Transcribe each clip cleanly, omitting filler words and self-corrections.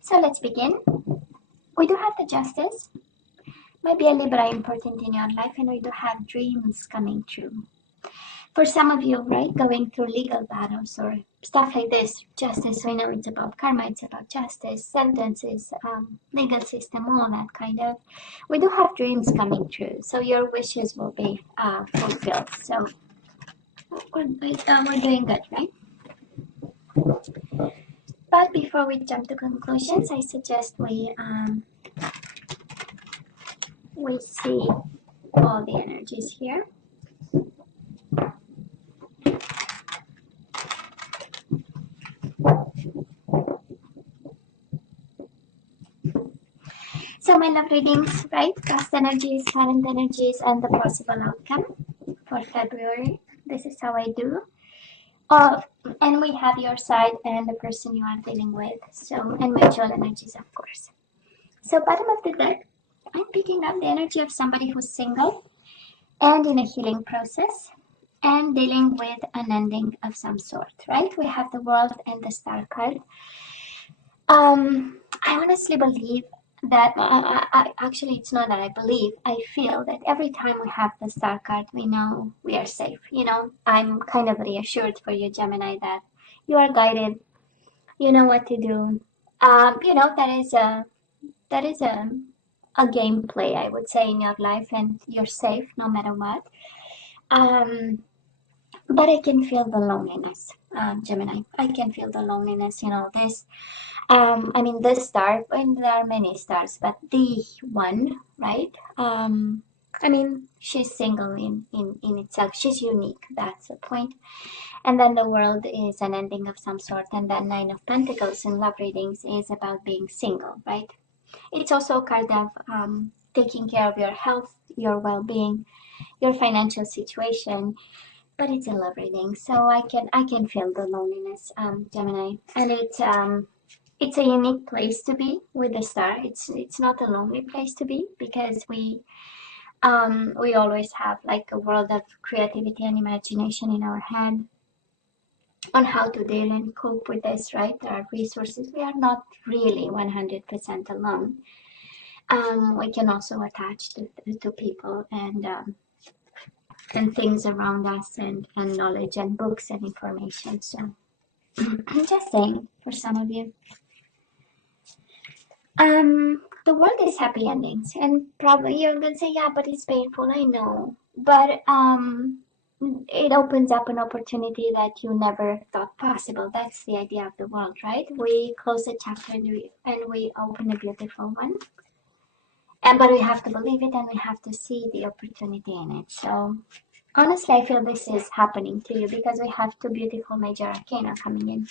So let's begin. We do have the Justice. Might be a Libra important in your life, and we do have dreams coming true. For some of you, right, going through legal battles or stuff like this, justice, we know it's about karma, it's about justice, sentences, legal system, all that kind of. We do have dreams coming true, so your wishes will be fulfilled. So we're doing good, right? But before we jump to conclusions, I suggest we see all the energies here. So my love readings, right? Past energies, current energies, and the possible outcome for February. This is how I do. And we have your side and the person you are dealing with. So, and mutual energies, of course. So bottom of the deck, I'm picking up the energy of somebody who's single and in a healing process and dealing with an ending of some sort, right? We have the World and the Star card. I honestly believe that, actually it's not that I believe, I feel that every time we have the Star card, we know we are safe. You know, I'm kind of reassured for you, Gemini, that you are guided, you know what to do. You know, that is a gameplay, I would say, in your life, and you're safe no matter what. But I can feel the loneliness, Gemini. I can feel the loneliness, you know, this I mean, this star, and there are many stars, but the one, right? I mean, she's single in itself. She's unique. That's the point. And then the World is an ending of some sort. And then Nine of Pentacles in love readings is about being single, right? It's also a card of taking care of your health, your well-being, your financial situation. But it's a love reading, so I can feel the loneliness, Gemini, and it's a unique place to be with the star. It's not a lonely place to be because we always have like a world of creativity and imagination in our head on how to deal and cope with this, right? There are resources. We are not really 100% alone. We can also attach to people and things around us and knowledge and books and information. So I'm just saying for some of you. The world is happy endings, and probably you're gonna say, yeah, but it's painful. I know, but it opens up an opportunity that you never thought possible. That's the idea of the world, right? We close a chapter and we open a beautiful one, but we have to believe it and we have to see the opportunity in it. So honestly, I feel this is happening to you because we have two beautiful major arcana coming in,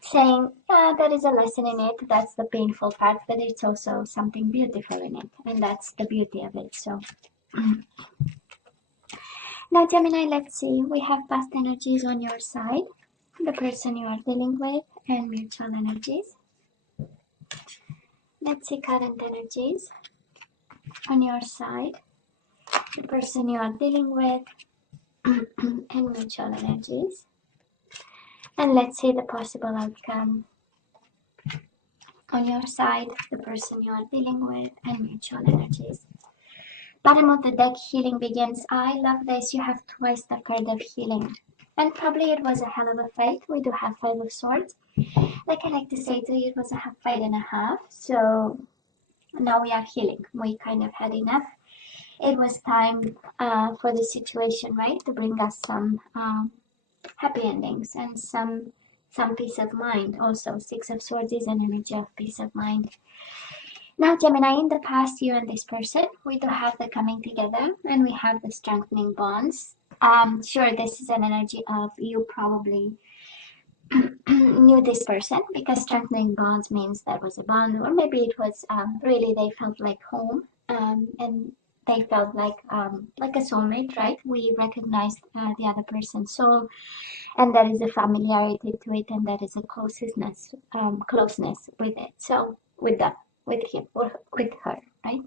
saying, there is a lesson in it. That's the painful part, but it's also something beautiful in it, and that's the beauty of it. So now, Gemini, let's see. We have past energies on your side, the person you are dealing with, and mutual energies. Let's see current energies on your side, the person you are dealing with, and mutual energies. And let's see the possible outcome on your side, the person you are dealing with, and mutual energies. Bottom of the deck, healing begins. I love this. You have twice the card of healing. And probably it was a hell of a fight. We do have Five of Swords. Like I like to say to you, it was a fight and a half. So now we are healing. We kind of had enough. It was time for the situation, right? To bring us some happy endings and some peace of mind. Also, Six of Swords is an energy of peace of mind. Now, Gemini, in the past, you and this person, we do have the coming together and we have the strengthening bonds. Sure, this is an energy of you probably knew this person because strengthening bonds means there was a bond, or maybe it was really they felt like home, and they felt like a soulmate, right? We recognized the other person's soul, and there is a familiarity to it, and there is a closeness with it. So with them, with him or with her, right?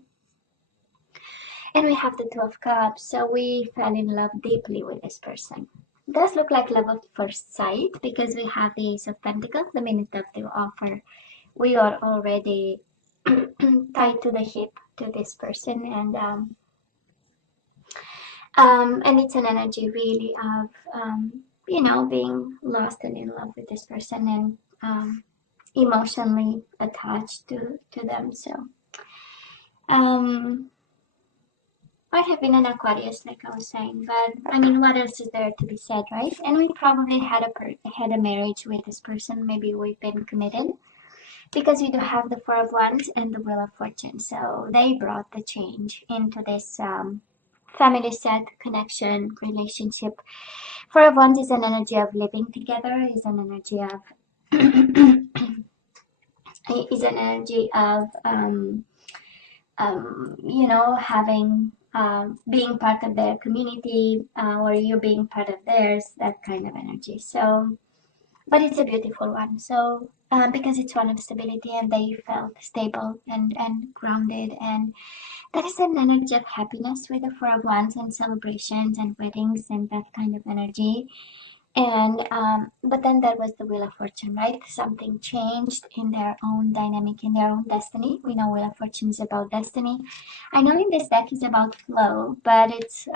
And we have the Two of Cups, so we fell in love deeply with this person. It does look like love at first sight because we have the Ace of Pentacles the minute of the offer we are already tied to the hip to this person, and it's an energy really of being lost and in love with this person, and emotionally attached to them. So I have been an Aquarius, like I was saying, but I mean, what else is there to be said, right? And we probably had a marriage with this person. Maybe we've been committed, because we do have the Four of Wands and the Wheel of Fortune. So they brought the change into this family set, connection, relationship. Four of Wands is an energy of living together, is an energy of is an energy of having being part of their community, or you being part of theirs, that kind of energy. So, but it's a beautiful one. So because it's one of stability, and they felt stable and grounded, and that is an energy of happiness with the Four of Wands, and celebrations and weddings and that kind of energy. And but then there was the Wheel of Fortune, right? Something changed in their own dynamic, in their own destiny. We know Wheel of Fortune is about destiny. I know in this deck is about flow, but it's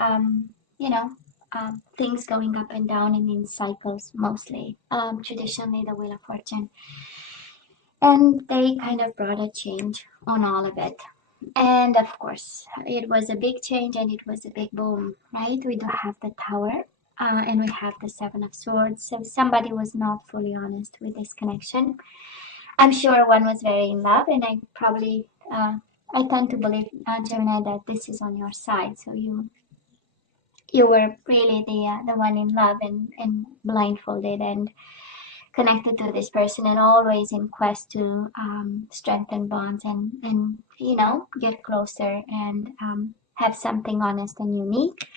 things going up and down and in cycles mostly. Traditionally the Wheel of Fortune, and they kind of brought a change on all of it. And of course it was a big change, and it was a big boom, right? We do have the Tower. And we have the Seven of Swords. So somebody was not fully honest with this connection. I'm sure one was very in love, and I probably, I tend to believe, Gemini, that this is on your side. So you were really the one in love, and blindfolded and connected to this person, and always in quest to strengthen bonds, and get closer, and have something honest and unique.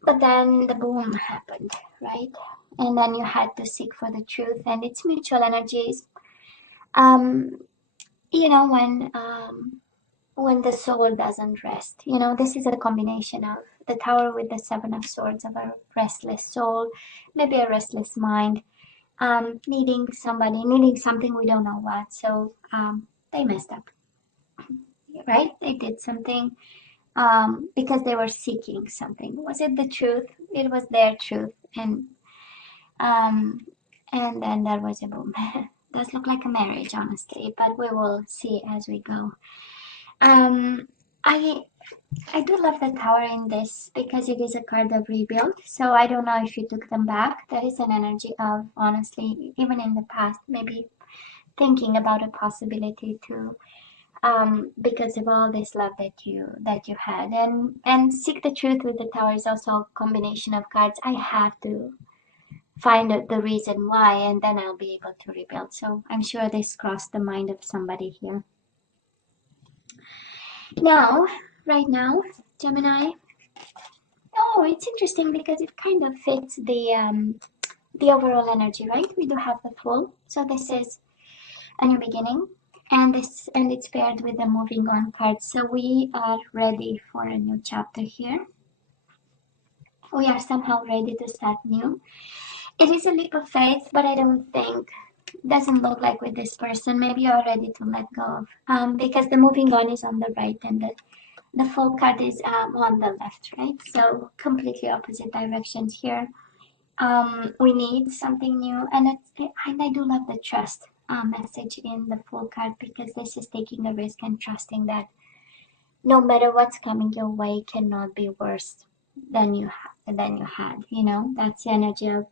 But then the boom happened, right? And then you had to seek for the truth, and it's mutual energies. Um, when the soul doesn't rest, this is a combination of the Tower with the Seven of Swords, of a restless soul, maybe a restless mind, needing something, we don't know what. So they messed up, right? They did something. Because they were seeking something. Was it the truth? It was their truth, and then there was a boom. Does look like a marriage, honestly, but we will see as we go. I do love the Tower in this, because it is a card of rebuild. So I don't know if you took them back. That is an energy of, honestly, even in the past, maybe thinking about a possibility to, because of all this love that you had, and seek the truth with the Tower is also a combination of cards. I have to find out the reason why, and then I'll be able to rebuild. So I'm sure this crossed the mind of somebody here. Now, right now, Gemini. Oh, it's interesting because it kind of fits the overall energy, right? We do have the Fool, so this is a new beginning. And it's paired with the moving on card. So we are ready for a new chapter here. We are somehow ready to start new. It is a leap of faith, but I don't think, doesn't look like with this person. Maybe you're ready to let go of, because the moving on is on the right, and the Fool card is on the left, right? So completely opposite directions here. We need something new, and I do love the trust message in the Fool card, because this is taking a risk and trusting that no matter what's coming your way cannot be worse than you had. That's the energy of,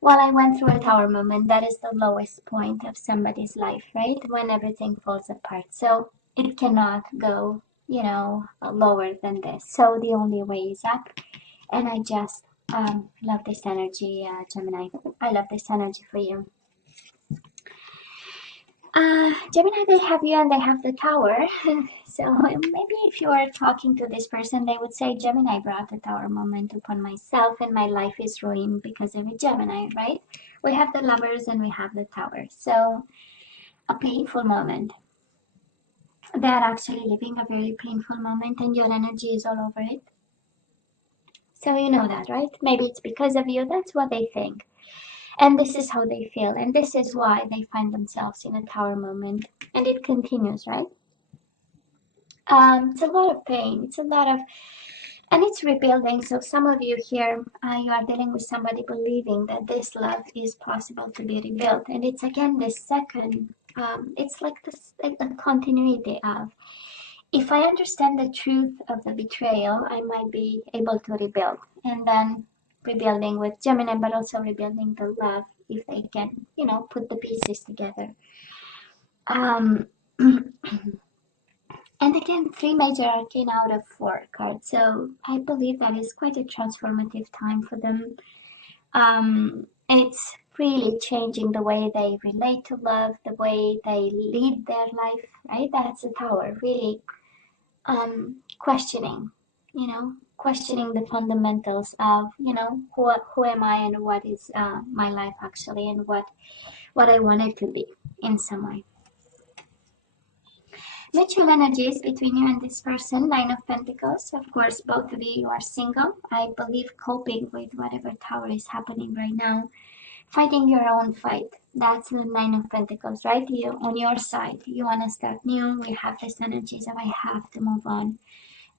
well, I went through a Tower moment. That is the lowest point of somebody's life, right? When everything falls apart. So it cannot go, lower than this. So the only way is up, and I just love this energy, Gemini. I love this energy for you. Gemini, they have you and they have the Tower. So maybe if you are talking to this person, they would say, Gemini brought the Tower moment upon myself, and my life is ruined because of a Gemini, right? We have the Lovers and we have the Tower. So a painful moment. They are actually living a very painful moment, and your energy is all over it. So you know that, right? Maybe it's because of you. That's what they think. And this is how they feel, and this is why they find themselves in a tower moment, and it continues, right? It's a lot of pain, it's a lot of, and it's rebuilding. So some of you here, you are dealing with somebody believing that this love is possible to be rebuilt, and it's again this second, it's like this, like a continuity of, if I understand the truth of the betrayal, I might be able to rebuild, and then rebuilding with Gemini, but also rebuilding the love if they can, you know, put the pieces together. Um, and again, 3 major arcane out of 4 cards. So I believe that is quite a transformative time for them. And it's really changing the way they relate to love, the way they lead their life, right? That's a tower, really questioning, you know, questioning the fundamentals of, you know, who am I and what is my life actually, and what I want it to be in some way. Mutual energies between you and this person, 9 of Pentacles. Of course, both of you are single. I believe coping with whatever tower is happening right now. Fighting your own fight. That's the 9 of Pentacles, right? You, on your side, you want to start new. We have this energies of I have to move on.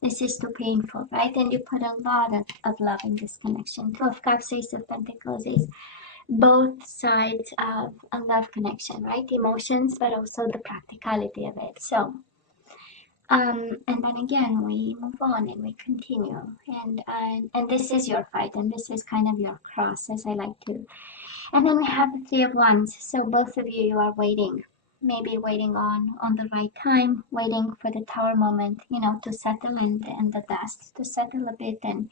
This is too painful, right? And you put a lot of love in this connection. 2 of Cups, Ace of Pentacles is both sides of a love connection, right? Emotions, but also the practicality of it. So, and then again, we move on and we continue. And this is your fight, and this is kind of your cross, as I like to. And then we have the 3 of Wands. So both of you are waiting. Maybe waiting on the right time, waiting for the tower moment, you know, to settle and the dust to settle a bit and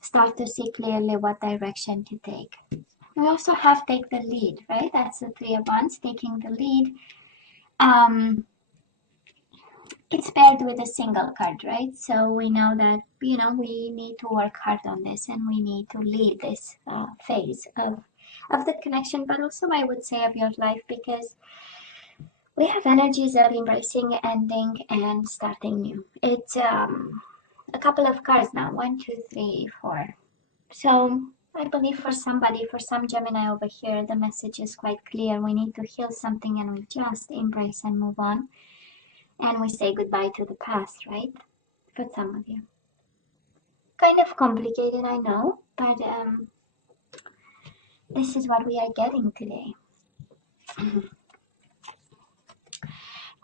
start to see clearly what direction to take. We also have take the lead, right? That's the 3 of Wands taking the lead. It's paired with a single card, right? So we know that, you know, we need to work hard on this, and we need to lead this phase of the connection, but also I would say of your life, because we have energies of embracing, ending, and starting new. It's a couple of cards now, 1, 2, 3, 4. So I believe for somebody, for some Gemini over here, the message is quite clear. We need to heal something, and we just embrace and move on. And we say goodbye to the past, right? For some of you. Kind of complicated, I know, but this is what we are getting today.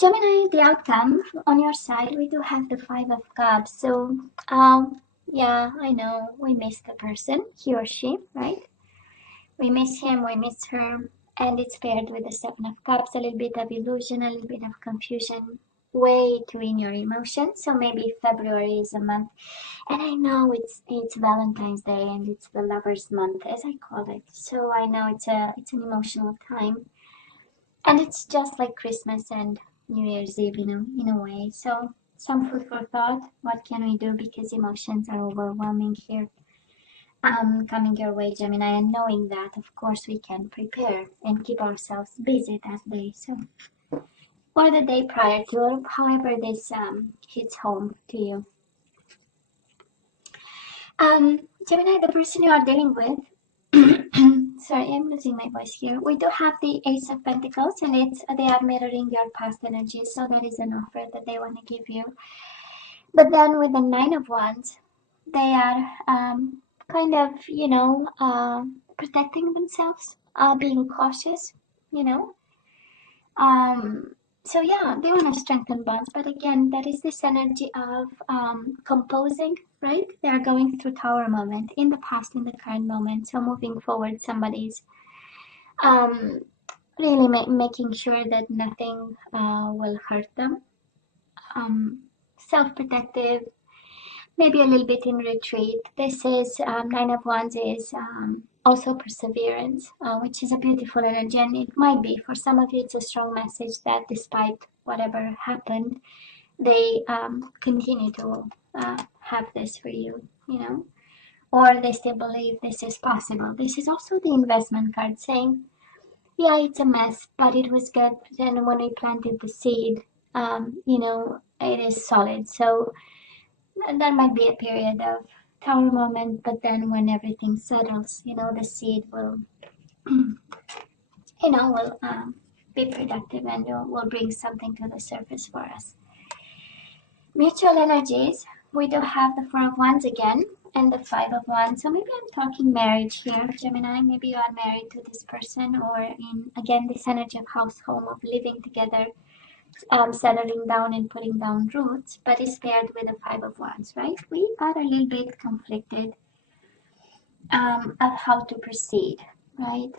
Gemini, the outcome on your side, we do have the 5 of Cups. So, yeah, I know we miss the person, he or she, right? We miss him, we miss her, and it's paired with the 7 of Cups, a little bit of illusion, a little bit of confusion, way too in your emotions. So maybe February is a month, and I know it's Valentine's Day and it's the lovers month, as I call it. So I know it's an emotional time, and it's just like Christmas and New Year's Eve, you know, in a way. So some food for thought. What can we do, because emotions are overwhelming here. Coming your way, Gemini, and knowing that, of course, we can prepare and keep ourselves busy that day. So, or the day prior to, or however this hits home to you. Gemini, the person you are dealing with. Sorry, I'm losing my voice here. We do have the Ace of Pentacles, and they are mirroring your past energies. So that is an offer that they want to give you. But then with the 9 of Wands, they are kind of, you know, protecting themselves, being cautious, you know. So yeah, they want to strengthen bonds, but again, that is this energy of composing, right? They are going through tower moment in the past, in the current moment. So moving forward, somebody's really making sure that nothing will hurt them. Self-protective, maybe a little bit in retreat. This is 9 of Wands is also perseverance, which is a beautiful energy, and it might be for some of you it's a strong message that despite whatever happened, they continue to have this for you, you know, or they still believe this is possible. This is also the investment card saying, yeah, it's a mess, but it was good. Then when we planted the seed, you know, it is solid. So and there might be a period of tower moment, but then when everything settles, you know, the seed will will be productive and will bring something to the surface for us. Mutual energies, we do have the Four of Wands again and the Five of Wands. So maybe I'm talking marriage here, Gemini. Maybe you are married to this person, or in, again, this energy of household, of living together, settling down and putting down roots, but it's paired with the Five of Wands, right? We are a little bit conflicted of how to proceed, right?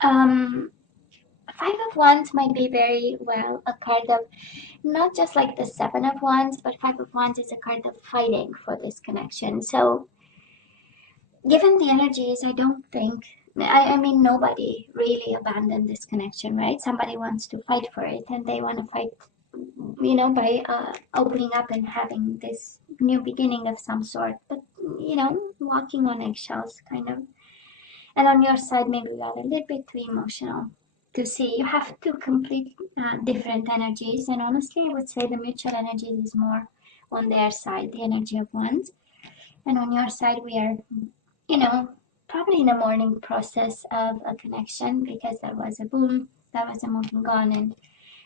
Five of Wands might be very well a card of not just like the Seven of Wands, but Five of Wands is a card of fighting for this connection. So given the energies, I don't think, I mean, nobody really abandoned this connection, right? Somebody wants to fight for it, and they want to fight, by opening up and having this new beginning of some sort, but, walking on eggshells, kind of. And on your side, maybe you are a little bit too emotional to see. You have two complete different energies, and honestly, I would say the mutual energy is more on their side, the energy of Wands. And on your side, we are, probably in a mourning process of a connection, because there was a boom, there was a moving on, and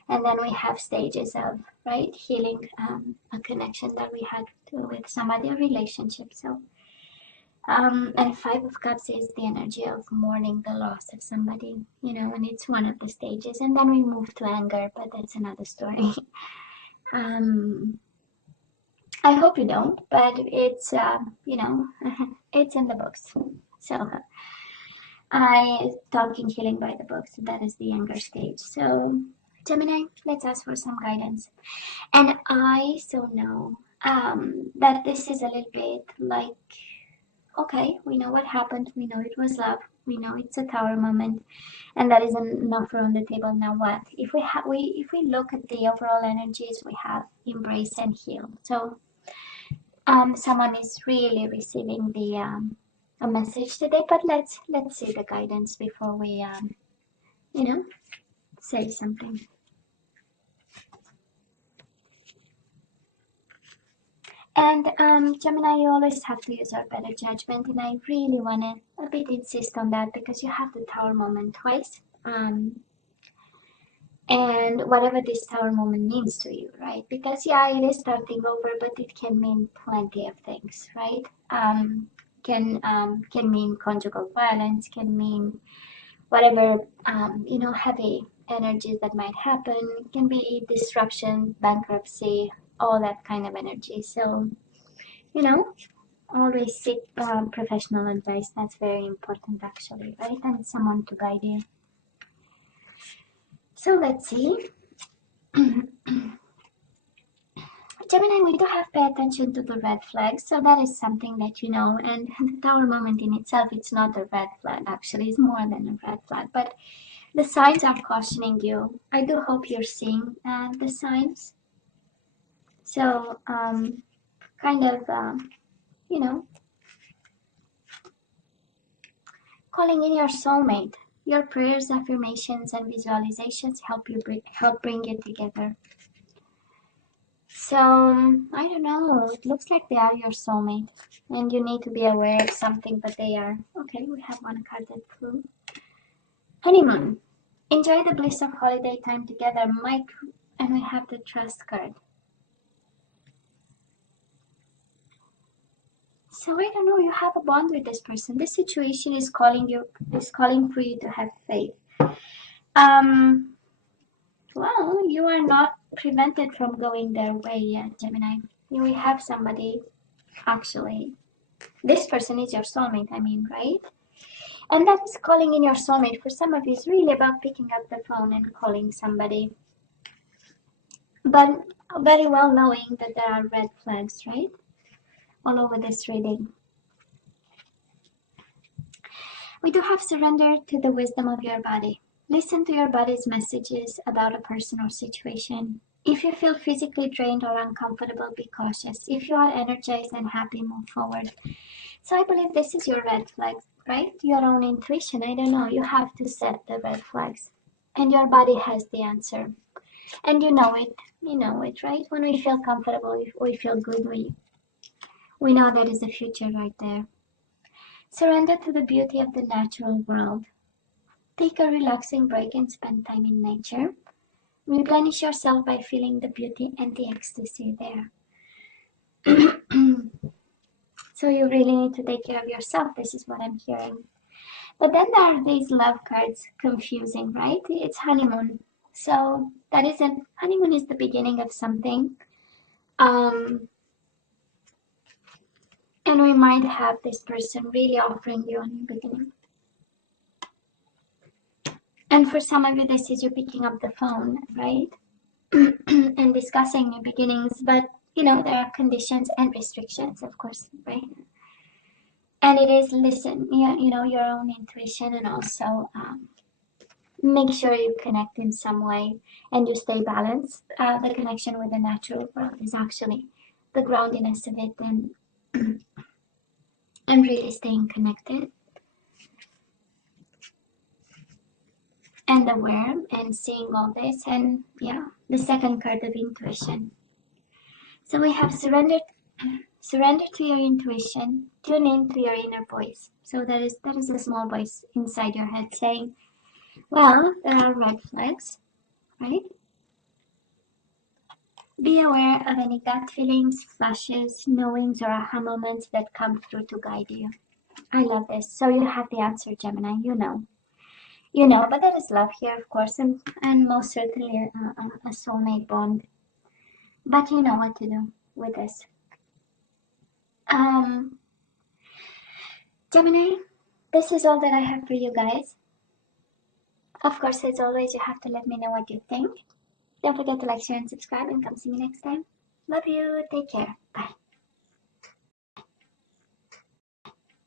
then we have stages of, right, healing a connection that we had with somebody, a relationship. So, and Five of Cups is the energy of mourning the loss of somebody, and it's one of the stages. And then we move to anger, but that's another story. I hope you don't, but it's, it's in the books. So talking healing by the books, that is the anger stage. So Gemini, let's ask for some guidance. And I so know that this is a little bit like, okay, we know what happened, we know it was love, we know it's a Tower moment, and that is an offer on the table. Now what? If we look at the overall energies, we have embrace and heal. So someone is really receiving the a message today, but let's see the guidance before we say something. And Gemini, you always have to use our better judgment, and I really want to a bit insist on that, because you have the Tower moment twice, and whatever this Tower moment means to you, right? Because it is starting over, but it can mean plenty of things, right? Can mean conjugal violence, can mean whatever heavy energies that might happen. It can be disruption, bankruptcy, all that kind of energy. So always seek professional advice. That's very important, actually, right? And someone to guide you. So let's see. Gemini, we do have to pay attention to the red flags. So that is something that and the Tower moment in itself, it's not a red flag, actually. It's more than a red flag. But the signs are cautioning you. I do hope you're seeing the signs. So kind of, calling in your soulmate. Your prayers, affirmations, and visualizations help bring it together. So, I don't know, it looks like they are your soulmate, and you need to be aware of something, but they are. Okay, we have one card that flew. Honeymoon. Enjoy the bliss of holiday time together, Mike, and we have the Trust card. So I don't know, you have a bond with this person. This situation is calling for you to have faith. Well, you are not prevented from going their way yet, Gemini. You will have somebody, actually. This person is your soulmate, right? And that is calling in your soulmate. For some of you, it's really about picking up the phone and calling somebody. But very well knowing that there are red flags, right? All over this reading. We do have surrender to the wisdom of your body. Listen to your body's messages about a person or situation. If you feel physically drained or uncomfortable, be cautious. If you are energized and happy, move forward. So I believe this is your red flags, right? Your own intuition. I don't know. You have to set the red flags. And your body has the answer. And you know it. You know it, right? When we feel comfortable, we feel good. We know there is a future right there. Surrender to the beauty of the natural world. Take a relaxing break and spend time in nature. Replenish yourself by feeling the beauty and the ecstasy there. So you really need to take care of yourself. This is what I'm hearing. But then there are these love cards, confusing, right? It's honeymoon. So that isn't, honeymoon is the beginning of something. And we might have this person really offering you a new beginning. And for some of you, this is you picking up the phone, right? And discussing new beginnings. But, you know, there are conditions and restrictions, of course, right? And it is listen, you know, your own intuition, and also make sure you connect in some way and you stay balanced. The connection with the natural world is actually the groundiness of it, and really staying connected and aware and seeing all this. And yeah, the second card of intuition. So we have surrender to your intuition, tune in to your inner voice. So that is a small voice inside your head saying, well, there are red flags, right? Be aware of any gut feelings, flashes, knowings, or aha moments that come through to guide you. I love this. So you have the answer, Gemini. You know, but there is love here, of course, and most certainly a soulmate bond. But you know what to do with this. Gemini, this is all that I have for you guys. Of course, as always, you have to let me know what you think. Don't forget to like, share, and subscribe, and come see me next time. Love you. Take care. Bye.